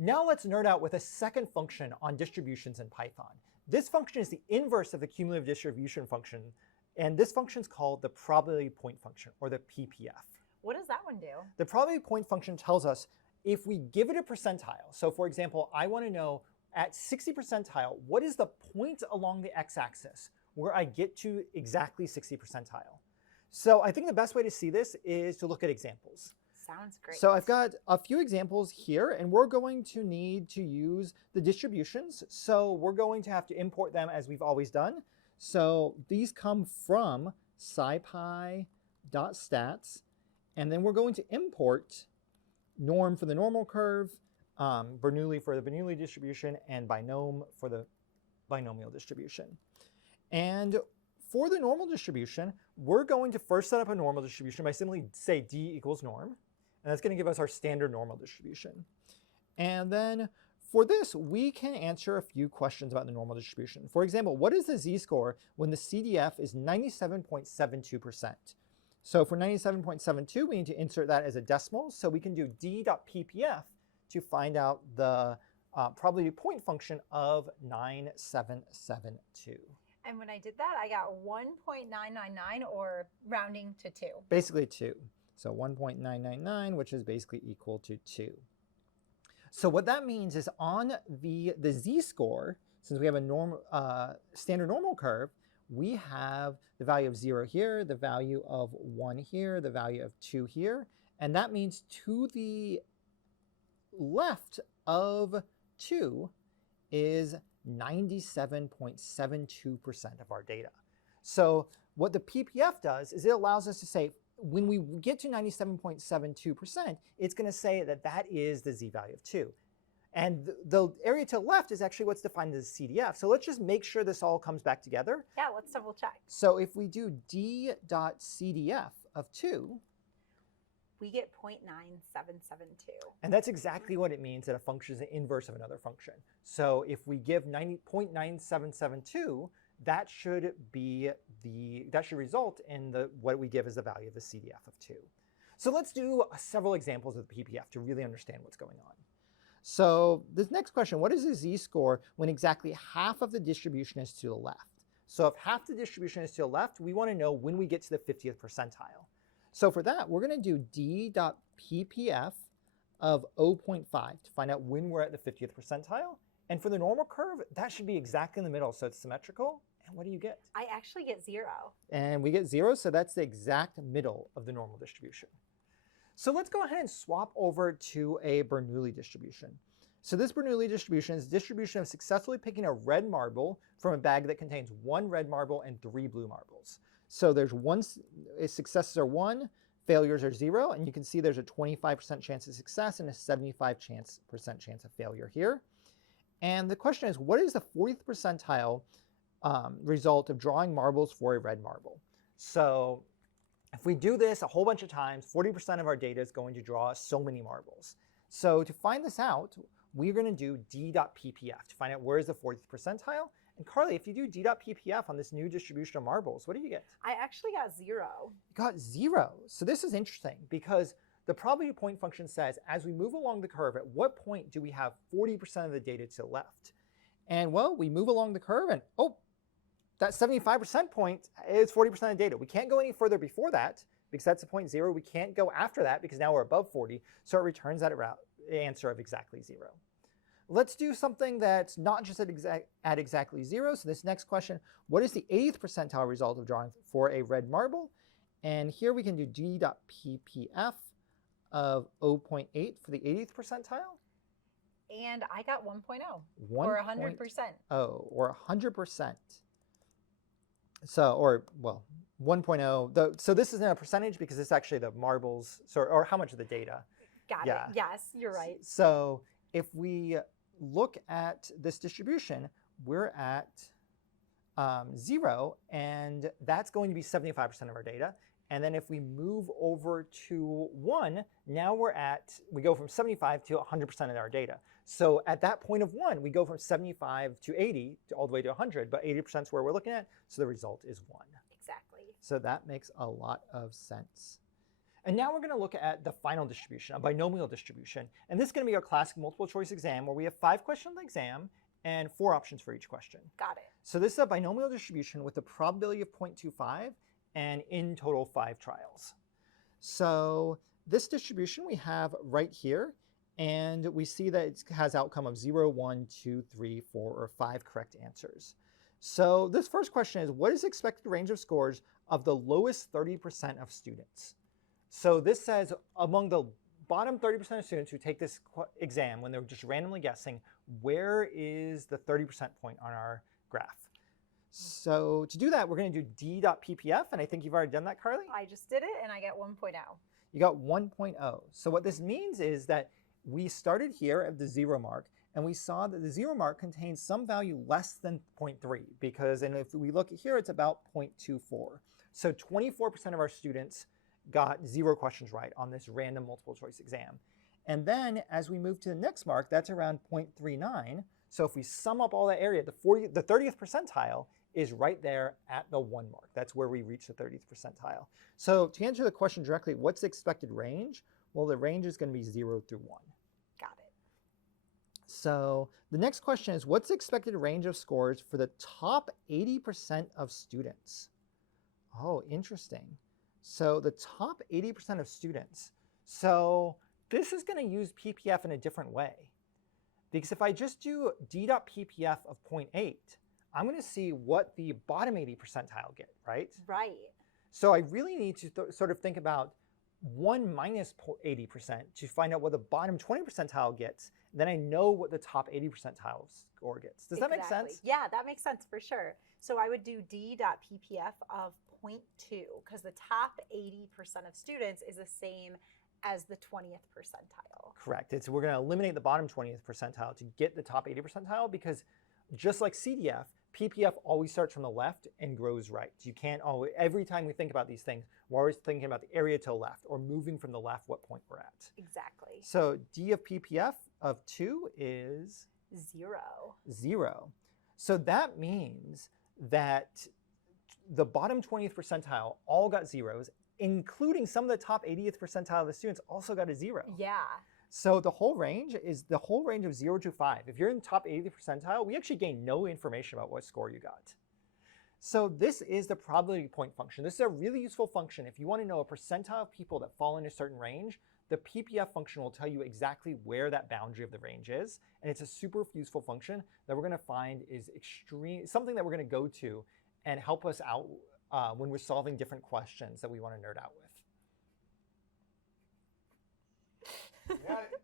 Now let's nerd out with a second function on distributions in Python. This function is the inverse of the cumulative distribution function, and this function is called the probability point function, or the PPF. What does that one do? The probability point function tells us if we give it a percentile. So for example, I want to know at 60 percentile, what is the point along the x-axis where I get to exactly 60 percentile? So I think the best way to see this is to look at examples. Sounds great. So I've got a few examples here, and we're going to need to use the distributions. So we're going to have to import them as we've always done. So these come from scipy.stats, and then we're going to import norm for the normal curve, Bernoulli for the Bernoulli distribution, and binom for the binomial distribution. And for the normal distribution, we're going to first set up a normal distribution by simply say d equals norm. And that's going to give us our standard normal distribution. And then for this, we can answer a few questions about the normal distribution. For example, what is the z-score when the CDF is 97.72%? So for 97.72, we need to insert that as a decimal. So we can do d.ppf to find out the probability point function of 9772. And when I did that, I got 1.999, or rounding to 2. Basically 2. So 1.999, which is basically equal to 2. So what that means is on the z-score, since we have a standard normal curve, we have the value of 0 here, the value of 1 here, the value of 2 here. And that means to the left of 2 is 97.72% of our data. So what the PPF does is it allows us to say, when we get to 97.72%, it's going to say that that is the z-value of 2. And the area to the left is actually what's defined as CDF. So let's just make sure this all comes back together. Yeah, let's double check. So if we do d.cdf of 2, we get 0.9772. And that's exactly what it means that a function is the inverse of another function. So if we give 0.9772, that should result in what we give as the value of the CDF of 2. So let's do several examples of the PPF to really understand what's going on. So this next question, what is the z-score when exactly half of the distribution is to the left? So if half the distribution is to the left, we want to know when we get to the 50th percentile. So for that, we're going to do d.ppf of 0.5 to find out when we're at the 50th percentile. And for the normal curve, that should be exactly in the middle, so it's symmetrical. And what do you get? I actually get 0. And we get 0, so that's the exact middle of the normal distribution. So let's go ahead and swap over to a Bernoulli distribution. So this Bernoulli distribution is a distribution of successfully picking a red marble from a bag that contains 1 red marble and 3 blue marbles. So there's successes are 1, failures are 0, and you can see there's a 25% chance of success and a 75% chance of failure here. And the question is, what is the 40th percentile result of drawing marbles for a red marble? So if we do this a whole bunch of times, 40% of our data is going to draw so many marbles. So to find this out, we're going to do d.ppf to find out where is the 40th percentile. And Carly, if you do d.ppf on this new distribution of marbles, what do you get? I actually got 0. You got 0. So this is interesting because the probability point function says, as we move along the curve, at what point do we have 40% of the data to the left? And well, we move along the curve and, oh, that 75% point is 40% of the data. We can't go any further before that because that's the point 0. We can't go after that because now we're above 40. So it returns that answer of exactly 0. Let's do something that's not just at exactly 0. So this next question, what is the 80th percentile result of drawing for a red marble? And here we can do d.ppf of 0.8 for the 80th percentile. And I got 1.0 or 100%. Oh, or 100%. So, or well, 1.0. So this isn't a percentage because it's actually the marbles, or how much of the data. Got it. Yes, you're right. So if we look at this distribution, we're at 0, and that's going to be 75% of our data. And then if we move over to 1, now we go from 75 to 100% of our data. So at that point of 1, we go from 75 to 80 all the way to 100, but 80% is where we're looking at, so the result is 1. Exactly. So that makes a lot of sense. And now we're going to look at the final distribution, a binomial distribution. And this is going to be our classic multiple choice exam where we have 5 questions on the exam and 4 options for each question. Got it. So this is a binomial distribution with a probability of 0.25 and in total 5 trials. So this distribution we have right here, and we see that it has outcome of 0, 1, 2, 3, 4, or 5 correct answers. So this first question is, what is the expected range of scores of the lowest 30% of students? So this says among the bottom 30% of students who take this exam, when they're just randomly guessing, where is the 30% point on our graph? So to do that, we're going to do d.ppf, and I think you've already done that, Carly. I just did it, and I get 1.0. You got 1.0. So what this means is that we started here at the 0 mark, and we saw that the 0 mark contains some value less than 0.3, because, and if we look here, it's about 0.24. So 24% of our students got 0 questions right on this random multiple choice exam. And then as we move to the next mark, that's around 0.39. So if we sum up all that area, the 30th percentile is right there at the 1 mark. That's where we reach the 30th percentile. So to answer the question directly, what's the expected range? Well, the range is going to be 0 through 1. Got it. So the next question is, what's the expected range of scores for the top 80% of students? Oh, interesting. So the top 80% of students. So this is going to use PPF in a different way. Because if I just do d.ppf of 0.8, I'm going to see what the bottom 80 percentile get, right? Right. So I really need to sort of think about 1 minus 80% to find out what the bottom 20 percentile gets. Then I know what the top 80 percentile score gets. Does that make sense? Yeah, that makes sense for sure. So I would do d.ppf of 0.2 because the top 80% of students is the same as the 20th percentile. Correct. We're going to eliminate the bottom 20th percentile to get the top 80 percentile, because just like CDF, PPF always starts from the left and grows right. You can't always, every time we think about these things, we're always thinking about the area to the left or moving from the left what point we're at. Exactly. So d of PPF of 2 is 0. 0. So that means that the bottom 20th percentile all got zeros, including some of the top 80th percentile of the students also got a 0. Yeah. So the whole range is the whole range of 0 to 5. If you're in the top 80th percentile, we actually gain no information about what score you got. So this is the probability point function. This is a really useful function. If you want to know a percentile of people that fall in a certain range, the PPF function will tell you exactly where that boundary of the range is. And it's a super useful function that we're going to find is something that we're going to go to and help us out when we're solving different questions that we want to nerd out with. Got it.